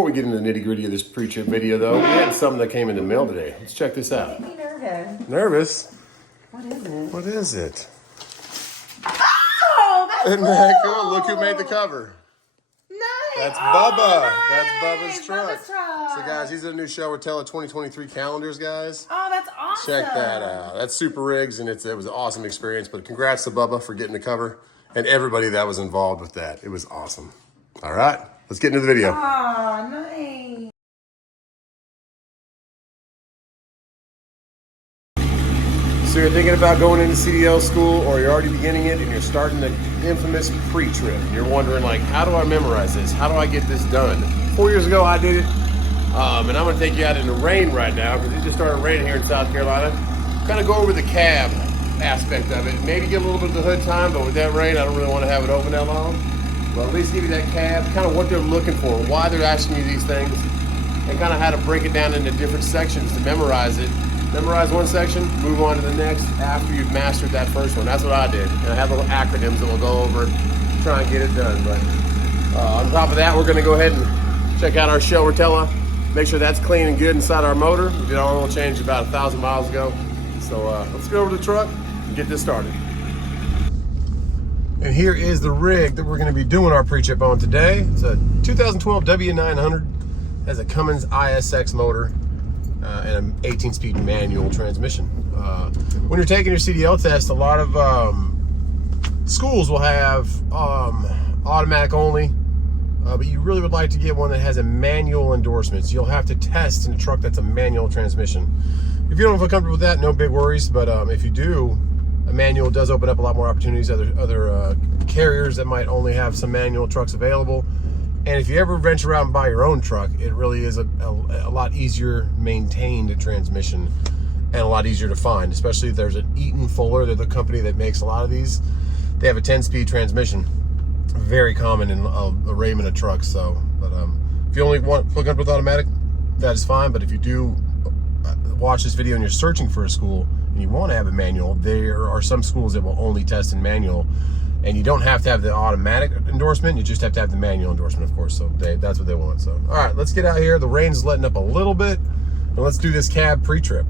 Before we get into the nitty gritty of this pre-trip video though, we had something that came in the mail today. Let's check this out. Make me nervous. Nervous? What is it? What is it? Oh, that's Isn't that cool? Look who made the cover. Nice. That's Oh, Bubba. nice. That's Bubba's truck. Bubba's truck. So guys, these are the new Show and Tell 2023 calendars, guys. Oh, that's awesome. Check that out. That's Super Rigs, and it was an awesome experience. But congrats to Bubba for getting the cover and everybody that was involved with that. It was awesome. All right, let's get into the video. Oh, nice. So you're thinking about going into CDL school, or you're already beginning it and you're starting the infamous pre-trip. And you're wondering, like, how do I memorize this? How do I get this done? 4 years ago, I did it. And I'm going to take you out in the rain right now because it just started raining here in South Carolina. Kind of go over the cab aspect of it. Maybe get a little bit of the hood time, but with that rain, I don't really want to have it open that long. But at least give you that cab, kind of what they're looking for, why they're asking you these things, and kind of how to break it down into different sections to memorize it. Memorize one section, move on to the next after you've mastered that first one. That's what I did. And I have little acronyms that we'll go over, try and get it done. But on top of that, we're gonna go ahead and check out our Show or Tell. Make sure that's clean and good inside our motor. We did our oil change about 1,000 miles ago. So let's go over to the truck and get this started. And here is the rig that we're gonna be doing our pre-trip on today. It's a 2012 W900, has a Cummins ISX motor. And an 18-speed manual transmission. When you're taking your CDL test, a lot of schools will have automatic only, but you really would like to get one that has a manual endorsement. So you'll have to test in a truck that's a manual transmission. If you don't feel comfortable with that, no big worries, but if you do, a manual does open up a lot more opportunities. Other carriers that might only have some manual trucks available. And if you ever venture out and buy your own truck, it really is a lot easier maintained transmission and a lot easier to find, especially if there's an Eaton Fuller. They're the company that makes a lot of these. They have a 10-speed transmission, very common in a Raymond of trucks. So, but if you only want plug up with automatic, that is fine. But if you do watch this video and you're searching for a school and you want to have a manual, there are some schools that will only test in manual. And you don't have to have the automatic endorsement, you just have to have the manual endorsement, of course. So that's what they want. So, all right, let's get out here. The rain's letting up a little bit, and let's do this cab pre-trip.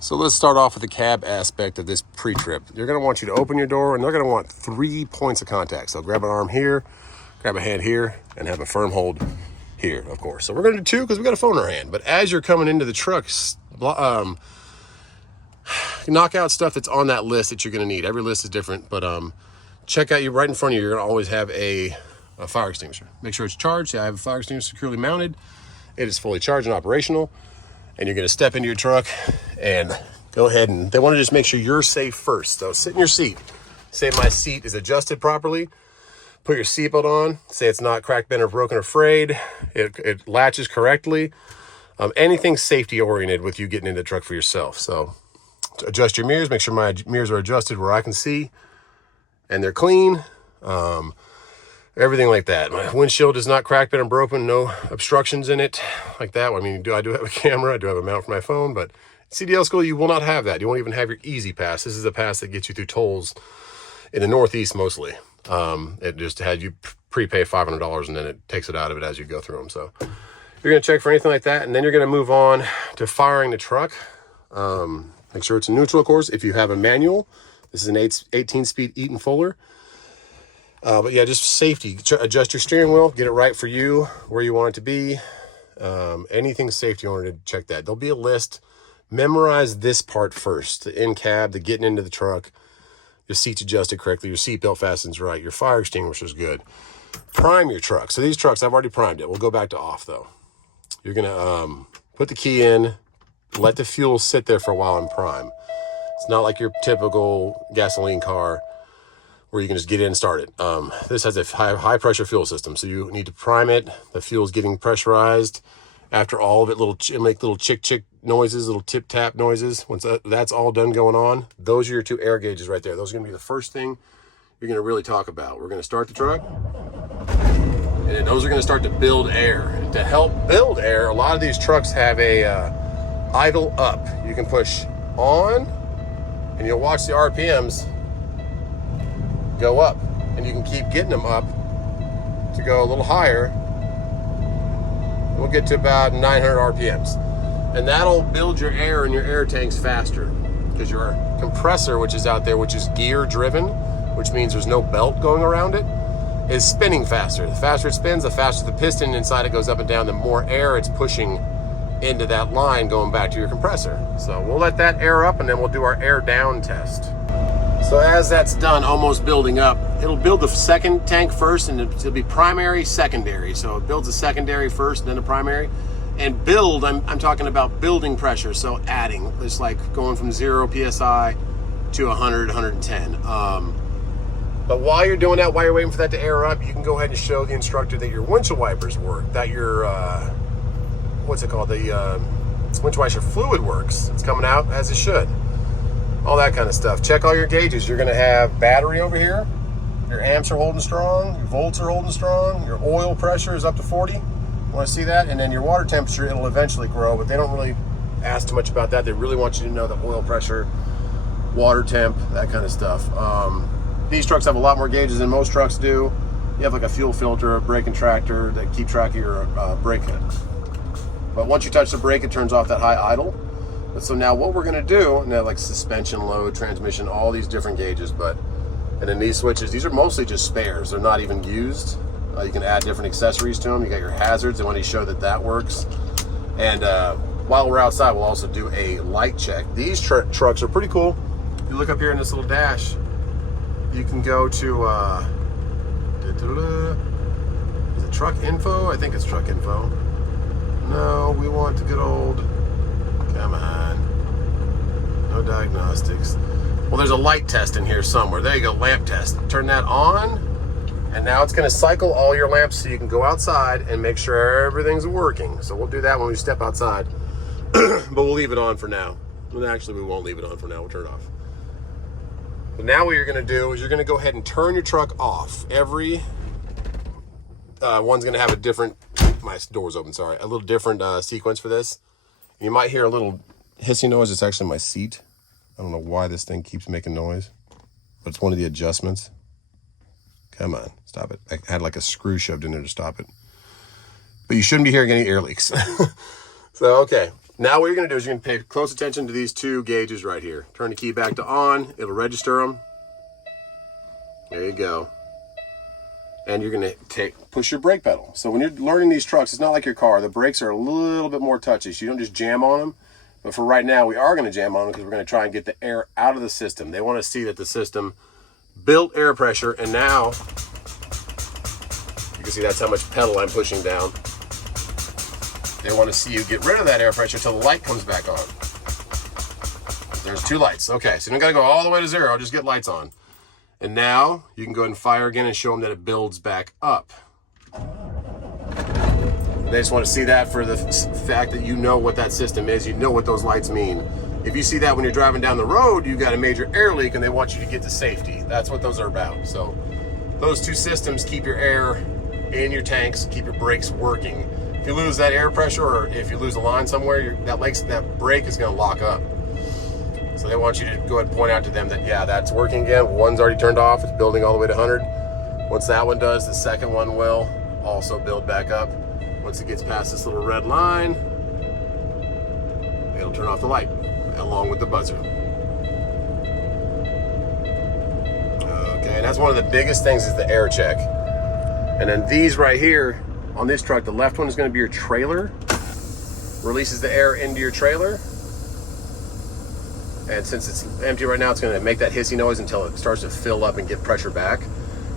So let's start off with the cab aspect of this pre-trip. They're gonna want you to open your door, and they're gonna want 3 points of contact. So grab an arm here, grab a hand here, and have a firm hold here, of course. So we're gonna do 2 because we got a phone in our hand. But as you're coming into the truck, knock out stuff that's on that list that you're going to need. Every list is different, but check out right in front of you. You're going to always have a fire extinguisher. Make sure it's charged. I have a fire extinguisher securely mounted. It is fully charged and operational. And you're going to step into your truck and go ahead, and they want to just make sure you're safe first. So sit in your seat. Say my seat is adjusted properly. Put your seatbelt on. Say it's not cracked, bent, or broken or frayed. It latches correctly. Anything safety oriented with you getting into the truck for yourself. So adjust your mirrors, make sure my mirrors are adjusted where I can see and they're clean, everything like that. My windshield is not cracked, bent, and broken, no obstructions in it like that. I mean, I do have a camera, I do have a mount for my phone, but CDL school, you will not have that. You won't even have your easy pass. This is a pass that gets you through tolls in the Northeast mostly. It just had you prepay $500 and then it takes it out of it as you go through them. So you're gonna check for anything like that, and then you're gonna move on to firing the truck. Make sure it's a neutral, of course. If you have a manual, this is an 18-speed Eaton Fuller. But yeah, just safety. Adjust your steering wheel, get it right for you, where you want it to be. Anything safety oriented, check that. There'll be a list. Memorize this part first. The in cab, the getting into the truck, your seat's adjusted correctly, your seatbelt fastens right, your fire extinguisher's good. Prime your truck. So these trucks, I've already primed it. We'll go back to off though. You're gonna put the key in, let the fuel sit there for a while and prime. It's not like your typical gasoline car where you can just get in and start it. This has a high pressure fuel system, so you need to prime it. The fuel's getting pressurized. After all of it, make little chick noises, little tip tap noises. Once that's all done going on, those are your 2 air gauges right there. Those are gonna be the first thing you're gonna really talk about. We're gonna start the truck, and then those are gonna start to build air. To help build air, a lot of these trucks have a idle up. You can push on and you'll watch the RPMs go up, and you can keep getting them up to go a little higher we'll get to about 900 RPMs. And that'll build your air in your air tanks faster, because your compressor, which is out there, which is gear driven, which means there's no belt going around it, is spinning faster. The faster it spins, the faster the piston inside it goes up and down, the more air it's pushing into that line going back to your compressor. So we'll let that air up and then we'll do our air down test. So as that's done, almost building up, it'll build the second tank first, and it'll be primary, secondary. So it builds the secondary first, then the primary. And build, I'm talking about building pressure, so adding. It's like going from 0 PSI to 100, 110. But while you're doing that, while you're waiting for that to air up, you can go ahead and show the instructor that your windshield wipers work, that your, what's it called? The windshield wiper fluid works. It's coming out as it should. All that kind of stuff. Check all your gauges. You're gonna have battery over here. Your amps are holding strong. Your volts are holding strong. Your oil pressure is up to 40. You wanna see that? And then your water temperature, it'll eventually grow, but they don't really ask too much about that. They really want you to know the oil pressure, water temp, that kind of stuff. These trucks have a lot more gauges than most trucks do. You have like a fuel filter, a brake tractor that keep track of your brake head. But once you touch the brake, it turns off that high idle. But so now what we're gonna do, and like suspension, load, transmission, all these different gauges, and then these switches, these are mostly just spares. They're not even used. You can add different accessories to them. You got your hazards. I want to show that that works. And while we're outside, we'll also do a light check. These trucks are pretty cool. You look up here in this little dash, you can go to, is it truck info? I think it's truck info. No, we want the good old, come on, no diagnostics. Well, there's a light test in here somewhere. There you go, lamp test. Turn that on, and now it's gonna cycle all your lamps so you can go outside and make sure everything's working. So we'll do that when we step outside, but we'll leave it on for now. Well, actually, we won't leave it on for now. We'll turn it off. But now what you're gonna do is you're gonna go ahead and turn your truck off. Every one's gonna have a different, my door's open, sorry, a little different sequence for this. You might hear a little hissing noise. It's actually my seat. I don't know why this thing keeps making noise, but it's one of the adjustments. Come on, stop it. I had like a screw shoved in there to stop it. But you shouldn't be hearing any air leaks. So, okay. Now what you're gonna do is you're gonna pay close attention to these two gauges right here. Turn the key back to on, it'll register them. There you go. And you're gonna push your brake pedal. So when you're learning these trucks, it's not like your car. The brakes are a little bit more touchy, so you don't just jam on them. But for right now, we are gonna jam on them because we're gonna try and get the air out of the system. They wanna see that the system built air pressure, and now you can see that's how much pedal I'm pushing down. They want to see you get rid of that air pressure until the light comes back on. There's two lights. Okay, so you don't gotta go all the way to 0, just get lights on. And now you can go ahead and fire again and show them that it builds back up. They just want to see that for the fact that you know what that system is, you know what those lights mean. If you see that when you're driving down the road, you got a major air leak and they want you to get to safety. That's what those are about. So those two systems keep your air in your tanks, keep your brakes working. If you lose that air pressure, or if you lose a line somewhere, that brake is gonna lock up. So they want you to go ahead and point out to them that, yeah, that's working again. One's already turned off, it's building all the way to 100. Once that one does, the second one will also build back up. Once it gets past this little red line, it'll turn off the light, along with the buzzer. Okay, and that's one of the biggest things is the air check. And then these right here, on this truck, the left one is gonna be your trailer. Releases the air into your trailer. And since it's empty right now, it's gonna make that hissy noise until it starts to fill up and get pressure back.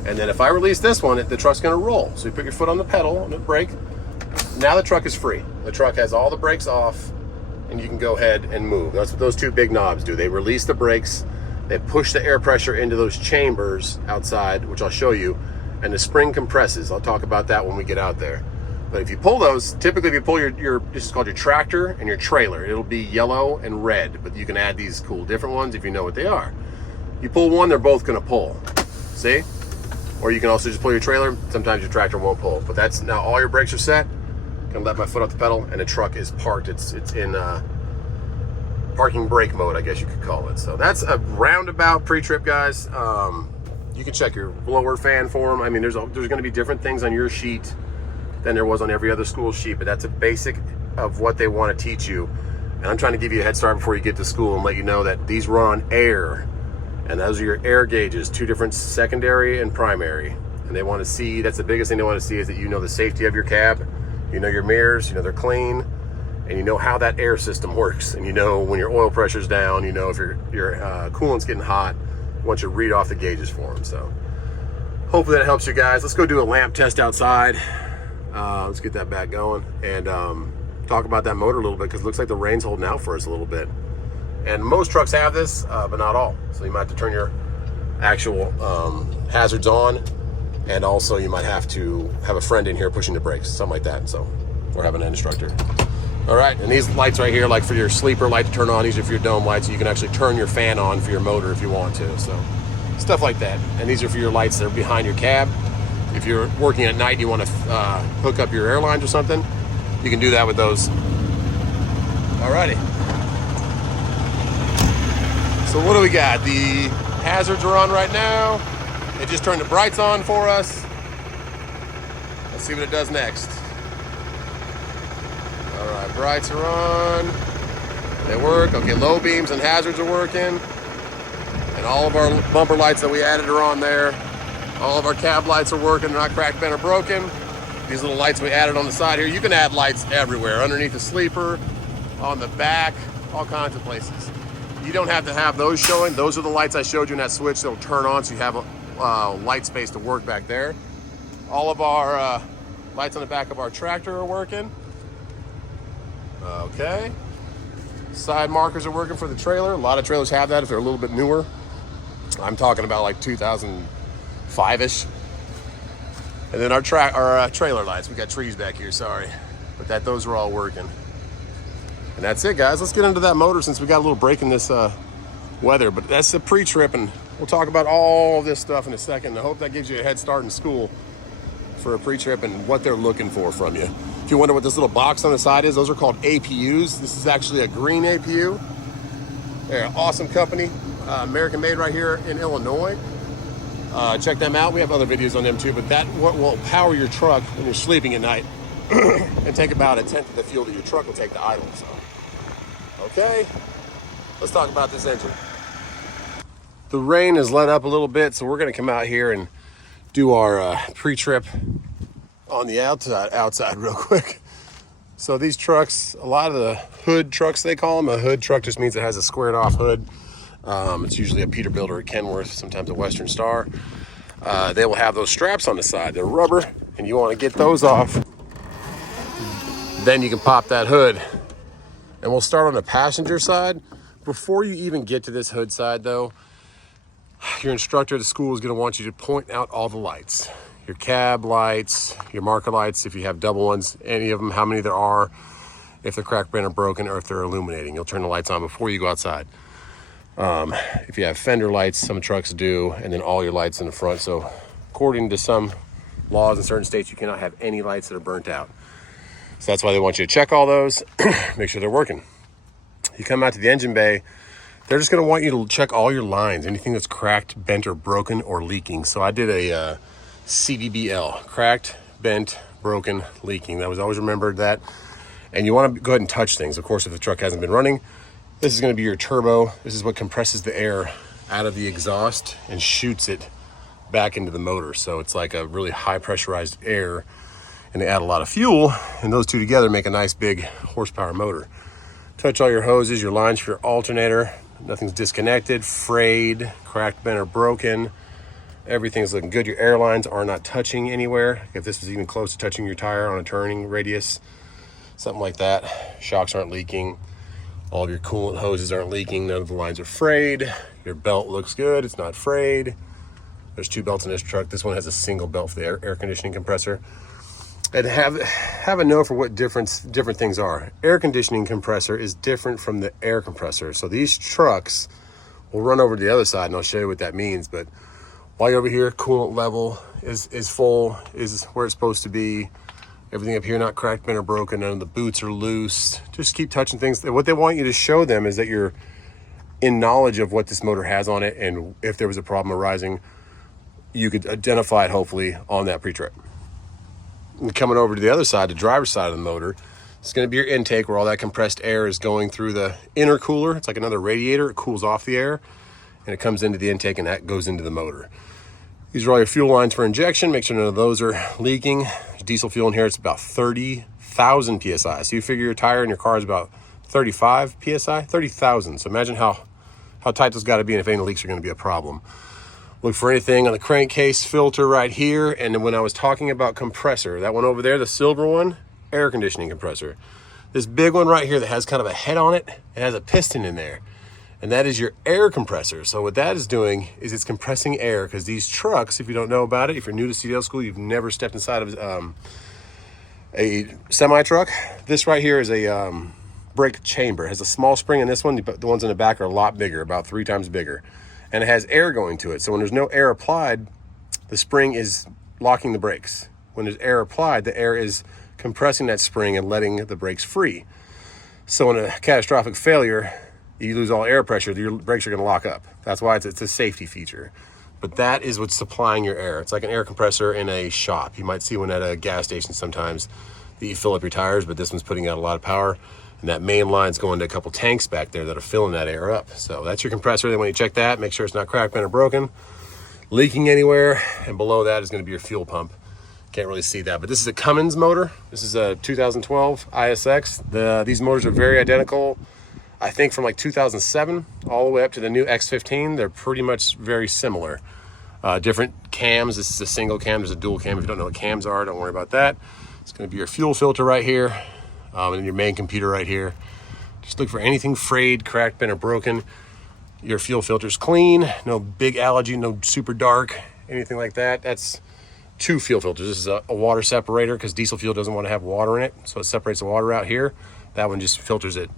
And then if I release this one, the truck's gonna roll. So you put your foot on the pedal, on the brake. Now the truck is free. The truck has all the brakes off, and you can go ahead and move. That's what those two big knobs do. They release the brakes, they push the air pressure into those chambers outside, which I'll show you, and the spring compresses. I'll talk about that when we get out there. But if you pull those, typically if you pull your this is called your tractor and your trailer, it'll be yellow and red, but you can add these cool different ones if you know what they are. You pull one, they're both gonna pull, see? Or you can also just pull your trailer, sometimes your tractor won't pull. But that's, now all your brakes are set. Gonna let my foot off the pedal, and the truck is parked. It's in parking brake mode, I guess you could call it. So that's a roundabout pre-trip, guys. You can check your blower fan form. I mean, there's gonna be different things on your sheet than there was on every other school sheet, but that's a basic of what they want to teach you. And I'm trying to give you a head start before you get to school and let you know that these run on air. And those are your air gauges, 2 different secondary and primary. And they want to see, that's the biggest thing they want to see, is that you know the safety of your cab, you know your mirrors, you know they're clean, and you know how that air system works. And you know when your oil pressure's down, you know if your coolant's getting hot, you want you to read off the gauges for them. So hopefully that helps you guys. Let's go do a lamp test outside. Let's get that back going and talk about that motor a little bit, because it looks like the rain's holding out for us a little bit. And most trucks have this, but not all. So you might have to turn your actual hazards on, and also you might have to have a friend in here pushing the brakes, something like that. So we're having an instructor. All right, and these lights right here, like for your sleeper light to turn on, these are for your dome lights. So you can actually turn your fan on for your motor if you want to. So stuff like that. And these are for your lights that are behind your cab. If you're working at night and you want to hook up your airlines or something, you can do that with those. Alrighty. So what do we got? The hazards are on right now. It just turned the brights on for us. Let's see what it does next. All right, brights are on. They work. Okay, low beams and hazards are working. And all of our bumper lights that we added are on there. All of our cab lights are working. They're not cracked, bent, or broken. These little lights we added on the side here. You can add lights everywhere. Underneath the sleeper, on the back, all kinds of places. You don't have to have those showing. Those are the lights I showed you in that switch that'll turn on, so you have a light space to work back there. All of our lights on the back of our tractor are working. Okay. Side markers are working for the trailer. A lot of trailers have that if they're a little bit newer. I'm talking about like 2005-ish. And then our trailer lights. We got trees back here, sorry. But those are all working. And that's it, guys. Let's get into that motor since we got a little break in this weather. But that's the pre-trip, and we'll talk about all this stuff in a second. I hope that gives you a head start in school for a pre-trip and what they're looking for from you. If you wonder what this little box on the side is, those are called APUs. This is actually a green APU. They're an awesome company, American made right here in Illinois. Check them out. We have other videos on them too, but that will power your truck when you're sleeping at night and take about 1/10 of the fuel that your truck will take to idle. So, okay, let's talk about this engine. The rain has let up a little bit, so we're going to come out here and do our pre-trip on the outside real quick. So these trucks, a lot of the hood trucks, they call them. A hood truck just means it has a squared off hood. It's usually a Peterbilt or a Kenworth, sometimes a Western Star. They will have those straps on the side. They're rubber, and you want to get those off. Then you can pop that hood. And we'll start on the passenger side. Before you even get to this hood side though, your instructor at the school is going to want you to point out all the lights. Your cab lights, your marker lights, if you have double ones, any of them, how many there are, if they're cracked, bent, or broken, or if they're illuminating. You'll turn the lights on before you go outside. If you have fender lights, some trucks do, and then all your lights in the front. So according to some laws in certain states, you cannot have any lights that are burnt out. So that's why they want you to check all those, make sure they're working. You come out to the engine bay, they're just going to want you to check all your lines, anything that's cracked, bent, or broken, or leaking. So I did a CDL, cracked, bent, broken, leaking. That was always remembered that. And you want to go ahead and touch things. Of course, if the truck hasn't been running, this is going to be your turbo. This is what compresses the air out of the exhaust and shoots it back into the motor. So it's like a really high pressurized air, and they add a lot of fuel, and those two together make a nice big horsepower motor. Touch all your hoses, your lines for your alternator. Nothing's disconnected, frayed, cracked, bent, or broken. Everything's looking good. Your air lines are not touching anywhere. If this was even close to touching your tire on a turning radius, something like that. Shocks aren't leaking. All of your coolant hoses aren't leaking. None of the lines are frayed. Your belt looks good. It's not frayed. There's 2 belts in this truck. This one has a single belt for the air conditioning compressor. And have a note for what different things are. Air conditioning compressor is different from the air compressor. So these trucks will run over to the other side, and I'll show you what that means. But while you're over here, coolant level is full, is where it's supposed to be. Everything up here not cracked, bent, or broken. None of the boots are loose. Just keep touching things. What they want you to show them is that you're in knowledge of what this motor has on it, and if there was a problem arising, you could identify it hopefully on that pre-trip. And coming over to the other side, the driver's side of the motor, it's going to be your intake where all that compressed air is going through the intercooler. It's like another radiator. It cools off the air and it comes into the intake and that goes into the motor. These are all your fuel lines for injection. Make sure none of those are leaking. There's diesel fuel in here. It's about 30,000 PSI. So you figure your tire in your car is about 35 PSI, 30,000. So imagine how tight those got to be and if any leaks are going to be a problem. Look for anything on the crankcase filter right here. And then when I was talking about compressor, that one over there, the silver one, air conditioning compressor. This big one right here that has kind of a head on it, it has a piston in there. And that is your air compressor. So what that is doing is it's compressing air because these trucks, if you don't know about it, if you're new to CDL school, you've never stepped inside of a semi-truck. This right here is a brake chamber. It has a small spring in this one. The ones in the back are a lot bigger, about 3 times bigger. And it has air going to it. So when there's no air applied, the spring is locking the brakes. When there's air applied, the air is compressing that spring and letting the brakes free. So in a catastrophic failure, you lose all air pressure, your brakes are going to lock up. That's why it's a safety feature. But that is what's supplying your air. It's like an air compressor in a shop. You might see one at a gas station sometimes that you fill up your tires, but this one's putting out a lot of power. And that main line's going to a couple tanks back there that are filling that air up. So that's your compressor. Then when you check that, make sure it's not cracked, bent, or broken, leaking anywhere. And below that is going to be your fuel pump. Can't really see that, but this is a Cummins motor. This is a 2012 ISX. These motors are very identical. I think from like 2007 all the way up to the new X15, they're pretty much very similar. Different cams. This is a single cam. There's a dual cam. If you don't know what cams are, don't worry about that. It's going to be your fuel filter right here. And your main computer right here. Just look for anything frayed, cracked, bent, or broken. Your fuel filter's clean, no big algae, no super dark, anything like that. That's 2 fuel filters. This is a water separator because diesel fuel doesn't want to have water in it, so it separates the water out here. That one just filters it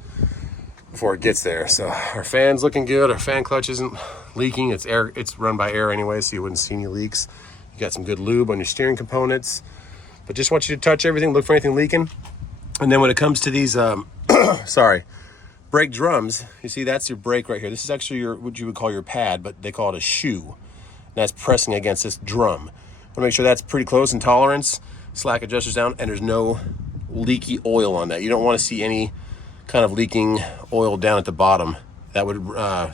before it gets there. So our fan's looking good. Our fan clutch isn't leaking. It's air. It's run by air anyway, so you wouldn't see any leaks. You got some good lube on your steering components, but just want you to touch everything, look for anything leaking. And then when it comes to these, brake drums, you see that's your brake right here. This is actually what you would call your pad, but they call it a shoe. And that's pressing against this drum. Want to make sure that's pretty close in tolerance. Slack adjusters down, and there's no leaky oil on that. You don't want to see any kind of leaking oil down at the bottom. That would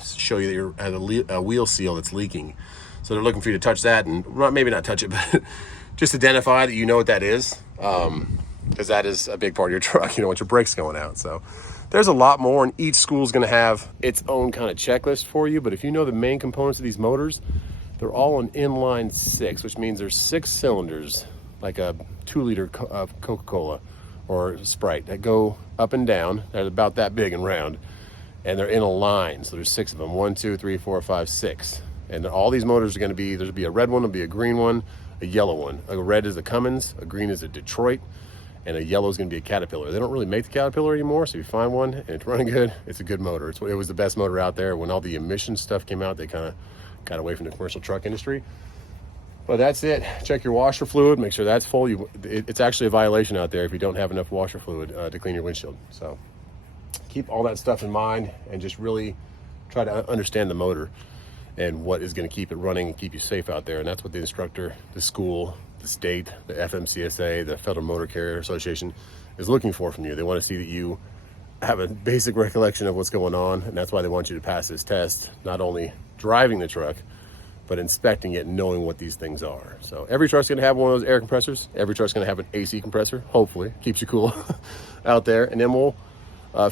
show you that you're at a wheel seal that's leaking. So they're looking for you to touch that, and maybe not touch it, but just identify that you know what that is. Because that is a big part of your truck, you know, once your brake's going out. So there's a lot more, and each school is going to have its own kind of checklist for you. But if you know the main components of these motors, they're all an inline 6, which means there's 6 cylinders, like a 2-liter of Coca-Cola or Sprite, that go up and down. They're about that big and round, and they're in a line. So there's 6 of them, 1, 2, 3, 4, 5, 6. And all these motors are going to be, there'll be a red one, there'll be a green one, a yellow one. A red is the Cummins, a green is a Detroit, and a yellow is going to be a Caterpillar. They don't really make the Caterpillar anymore, so if you find one and it's running good, it's a good motor. It was the best motor out there. When all the emission stuff came out, they kind of got away from the commercial truck industry. But that's it. Check your washer fluid, make sure that's full. It's actually a violation out there if you don't have enough washer fluid to clean your windshield. So keep all that stuff in mind and just really try to understand the motor and what is going to keep it running and keep you safe out there. And that's what the instructor, the school, the state, the FMCSA, the Federal Motor Carrier Association is looking for from you. They want to see that you have a basic recollection of what's going on, and that's why they want you to pass this test, not only driving the truck, but inspecting it and knowing what these things are. So every truck's going to have one of those air compressors. Every truck's going to have an AC compressor, hopefully. Keeps you cool out there. And then we'll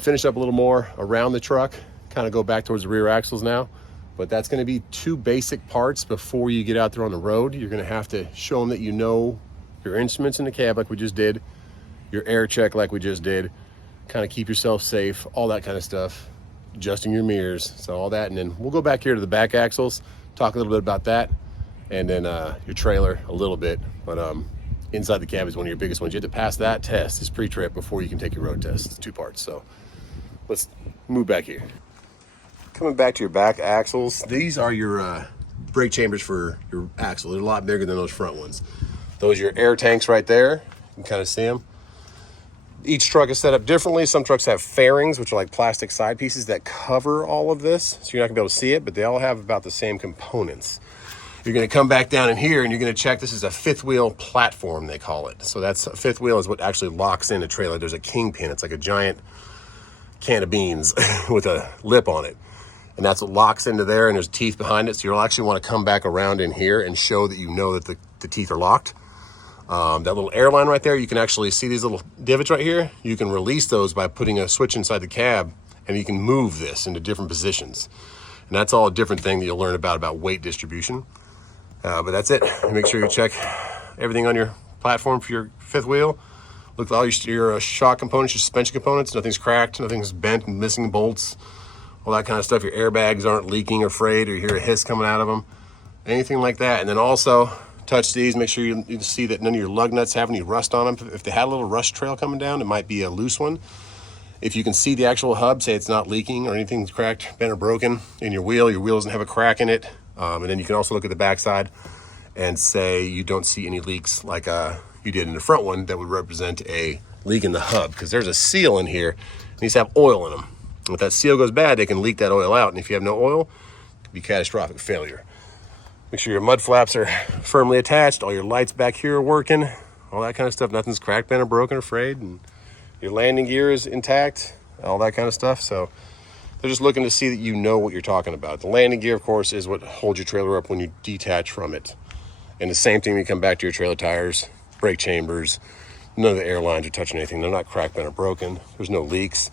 finish up a little more around the truck, kind of go back towards the rear axles now. But that's going to be 2 basic parts before you get out there on the road. You're going to have to show them that you know your instruments in the cab like we just did, your air check like we just did, kind of keep yourself safe, all that kind of stuff, adjusting your mirrors, so all that. And then we'll go back here to the back axles, talk a little bit about that, and then your trailer a little bit. But inside the cab is one of your biggest ones. You have to pass that test, this pre-trip, before you can take your road test. It's 2 parts. So let's move back here. Coming back to your back axles, these are your brake chambers for your axle. They're a lot bigger than those front ones. Those are your air tanks right there. You can kind of see them. Each truck is set up differently. Some trucks have fairings, which are like plastic side pieces that cover all of this. So you're not gonna be able to see it, but they all have about the same components. You're going to come back down in here and you're going to check. This is a fifth wheel platform, they call it. So that's a fifth wheel is what actually locks in a trailer. There's a kingpin. It's like a giant can of beans with a lip on it. And that's what locks into there, and there's teeth behind it. So you'll actually want to come back around in here and show that you know that the teeth are locked. That little airline right there, you can actually see these little divots right here. You can release those by putting a switch inside the cab, and you can move this into different positions. And that's all a different thing that you'll learn about weight distribution. But that's it. Make sure you check everything on your platform for your fifth wheel. Look at all your shock components, your suspension components. Nothing's cracked, nothing's bent and missing bolts, all that kind of stuff. Your airbags aren't leaking or frayed, or you hear a hiss coming out of them, anything like that. And then also touch these, make sure you see that none of your lug nuts have any rust on them. If they had a little rust trail coming down, it might be a loose one. If you can see the actual hub, say it's not leaking or anything's cracked, bent, or broken in your wheel doesn't have a crack in it. And then you can also look at the backside and say you don't see any leaks like you did in the front one that would represent a leak in the hub, because there's a seal in here. It needs to have oil in them. If that seal goes bad, they can leak that oil out. And if you have no oil, it could be catastrophic failure. Make sure your mud flaps are firmly attached. All your lights back here are working. All that kind of stuff. Nothing's cracked, bent, or broken, or frayed. And your landing gear is intact. All that kind of stuff. So they're just looking to see that you know what you're talking about. The landing gear, of course, is what holds your trailer up when you detach from it. And the same thing when you come back to your trailer tires, brake chambers. None of the airlines are touching anything. They're not cracked, bent, or broken. There's no leaks.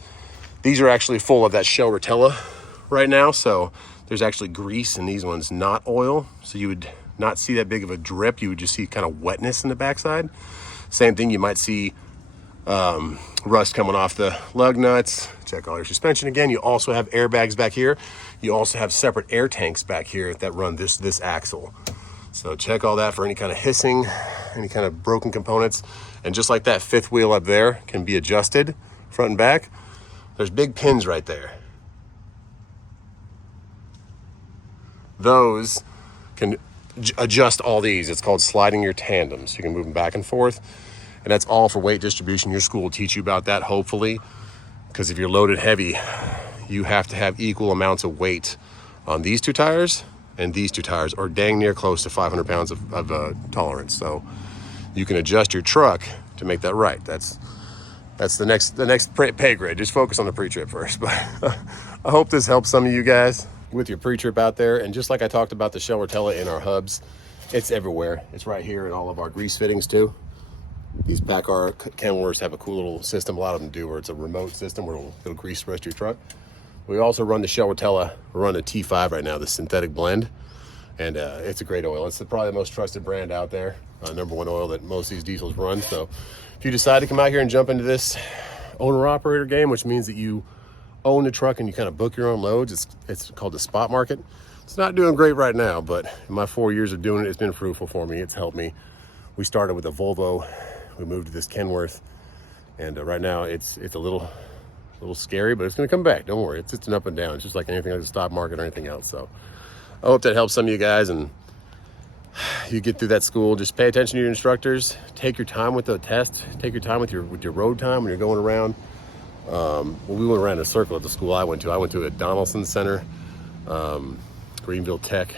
These are actually full of that shell rotella right now. So there's actually grease in these ones, not oil. So you would not see that big of a drip. You would just see kind of wetness in the backside. Same thing, you might see rust coming off the lug nuts. Check all your suspension again. You also have airbags back here. You also have separate air tanks back here that run this axle. So check all that for any kind of hissing, any kind of broken components. And just like that fifth wheel up there can be adjusted front and back, there's big pins right there. Those can adjust all these. It's called sliding your tandems. You can move them back and forth. And that's all for weight distribution. Your school will teach you about that, hopefully, because if you're loaded heavy, you have to have equal amounts of weight on these two tires and these two tires, or dang near close to 500 pounds of tolerance. So you can adjust your truck to make that right. That's the next pay grade. Just focus on the pre-trip first. But I hope this helps some of you guys with your pre-trip out there. And just like I talked about the shell rotella in our hubs, it's everywhere. It's right here in all of our grease fittings too. These PACCAR Kenworths have a cool little system. A lot of them do, where it's a remote system where it'll grease the rest of your truck. We also run the shell rotella. We're running a T5 right now, the synthetic blend. And it's a great oil. It's probably the most trusted brand out there. Number one oil that most of these diesels run. So if you decide to come out here and jump into this owner-operator game, which means that you own the truck and you kind of book your own loads, it's called the spot market. It's not doing great right now, but in my 4 years of doing it, it's been fruitful for me. It's helped me. We started with a Volvo. We moved to this Kenworth. And right now it's a little scary, but it's going to come back. Don't worry. It's an up and down. It's just like anything like the stock market or anything else. So I hope that helps some of you guys and you get through that school. Just pay attention to your instructors. Take your time with the test. Take your time with your road time when you're going around. We went around in a circle at the school I went to. I went to a Donaldson Center, Greenville Tech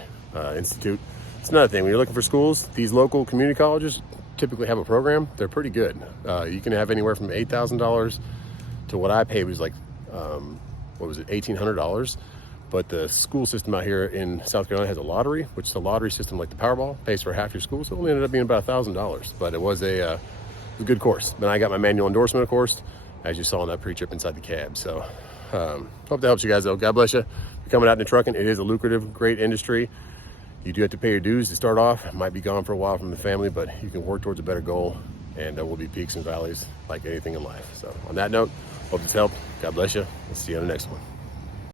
Institute. It's another thing. When you're looking for schools, these local community colleges typically have a program. They're pretty good. You can have anywhere from $8,000 to what I paid was like, $1,800. But the school system out here in South Carolina has a lottery, which is a lottery system like the Powerball, pays for half your school. So it only ended up being about $1,000. But it was a good course. Then I got my manual endorsement, of course, as you saw in that pre-trip inside the cab. So hope that helps you guys, though. God bless you. You're coming out into trucking. It is a lucrative, great industry. You do have to pay your dues to start off. It might be gone for a while from the family, but you can work towards a better goal, and there will be peaks and valleys like anything in life. So on that note, hope this helped. God bless you. We'll see you on the next one.